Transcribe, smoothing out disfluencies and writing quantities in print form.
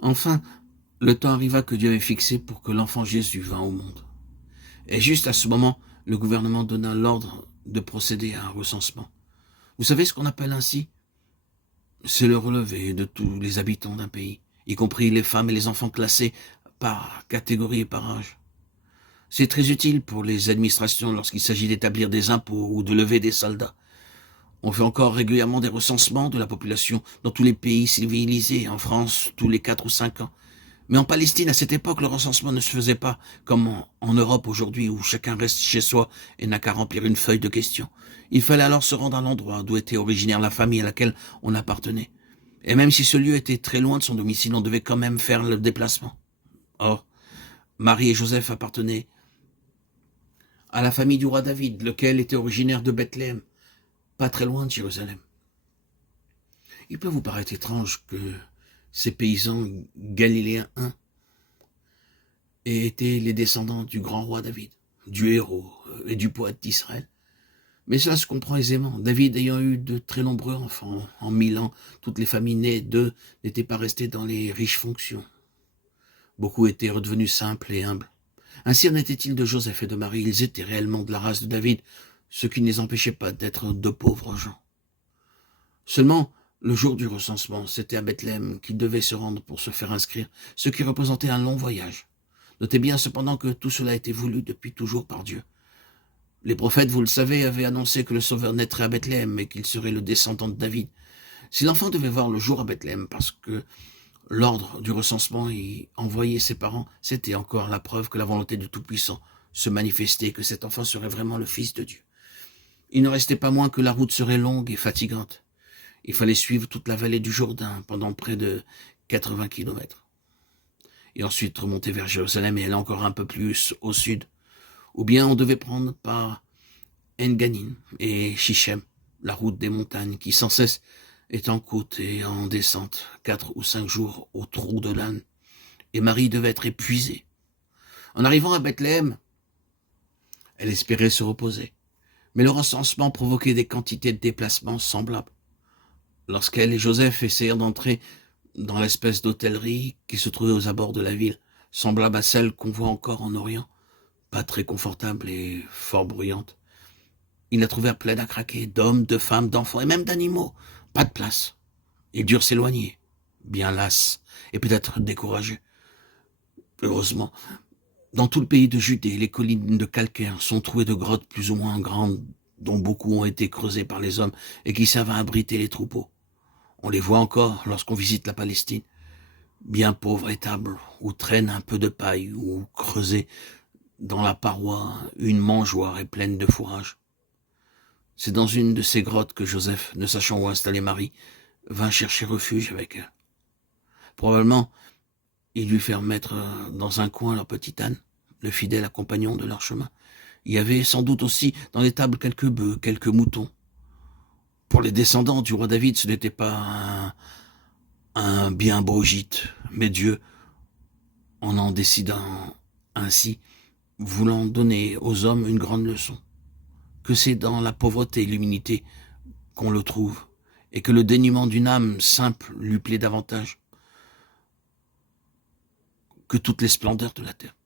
Enfin, le temps arriva que Dieu avait fixé pour que l'enfant Jésus vînt au monde. Et juste à ce moment, le gouvernement donna l'ordre de procéder à un recensement. Vous savez ce qu'on appelle ainsi? C'est le relevé de tous les habitants d'un pays, y compris les femmes et les enfants classés par catégorie et par âge. C'est très utile pour les administrations lorsqu'il s'agit d'établir des impôts ou de lever des soldats. On fait encore régulièrement des recensements de la population dans tous les pays civilisés, en France tous les 4 ou 5 ans. Mais en Palestine, à cette époque, le recensement ne se faisait pas comme en Europe aujourd'hui, où chacun reste chez soi et n'a qu'à remplir une feuille de questions. Il fallait alors se rendre à l'endroit d'où était originaire la famille à laquelle on appartenait. Et même si ce lieu était très loin de son domicile, on devait quand même faire le déplacement. Or, Marie et Joseph appartenaient à la famille du roi David, lequel était originaire de Bethléem, pas très loin de Jérusalem. Il peut vous paraître étrange que ces paysans galiléens aient été les descendants du grand roi David, du héros et du poète d'Israël. Mais cela se comprend aisément. David ayant eu de très nombreux enfants, en 1000 ans, toutes les familles nées d'eux n'étaient pas restées dans les riches fonctions. Beaucoup étaient redevenus simples et humbles. Ainsi en était-il de Joseph et de Marie. Ils étaient réellement de la race de David, ce qui ne les empêchait pas d'être de pauvres gens. Seulement, le jour du recensement, c'était à Bethléem qu'ils devaient se rendre pour se faire inscrire, ce qui représentait un long voyage. Notez bien cependant que tout cela a été voulu depuis toujours par Dieu. Les prophètes, vous le savez, avaient annoncé que le Sauveur naîtrait à Bethléem et qu'il serait le descendant de David. Si l'enfant devait voir le jour à Bethléem parce que l'ordre du recensement y envoyait ses parents, c'était encore la preuve que la volonté du Tout-Puissant se manifestait, que cet enfant serait vraiment le Fils de Dieu. Il ne restait pas moins que la route serait longue et fatigante. Il fallait suivre toute la vallée du Jourdain pendant près de 80 kilomètres. Et ensuite remonter vers Jérusalem et aller encore un peu plus au sud. Ou bien on devait prendre par En-Ganim et Shichem, la route des montagnes qui sans cesse est en côte et en descente, 4 ou 5 jours au trou de l'âne. Et Marie devait être épuisée. En arrivant à Bethléem, elle espérait se reposer. Mais le recensement provoquait des quantités de déplacements semblables. Lorsqu'elle et Joseph essayèrent d'entrer dans l'espèce d'hôtellerie qui se trouvait aux abords de la ville, semblable à celle qu'on voit encore en Orient, pas très confortable et fort bruyante, ils la trouvèrent pleine à craquer, d'hommes, de femmes, d'enfants et même d'animaux. Pas de place. Ils durent s'éloigner, bien lasses et peut-être découragés. Heureusement, dans tout le pays de Judée, les collines de calcaire sont trouées de grottes plus ou moins grandes, dont beaucoup ont été creusées par les hommes et qui servent à abriter les troupeaux. On les voit encore lorsqu'on visite la Palestine, bien pauvres étables, où traîne un peu de paille, ou creusée dans la paroi, une mangeoire est pleine de fourrage. C'est dans une de ces grottes que Joseph, ne sachant où installer Marie, vint chercher refuge avec elle. Probablement, ils lui firent mettre dans un coin leur petit âne, le fidèle compagnon de leur chemin. Il y avait sans doute aussi dans l'étable quelques bœufs, quelques moutons. Pour les descendants du roi David, ce n'était pas un bien beau gîte, mais Dieu, en décidant ainsi, voulant donner aux hommes une grande leçon, que c'est dans la pauvreté et l'humilité qu'on le trouve, et que le dénuement d'une âme simple lui plaît davantage que toutes les splendeurs de la terre.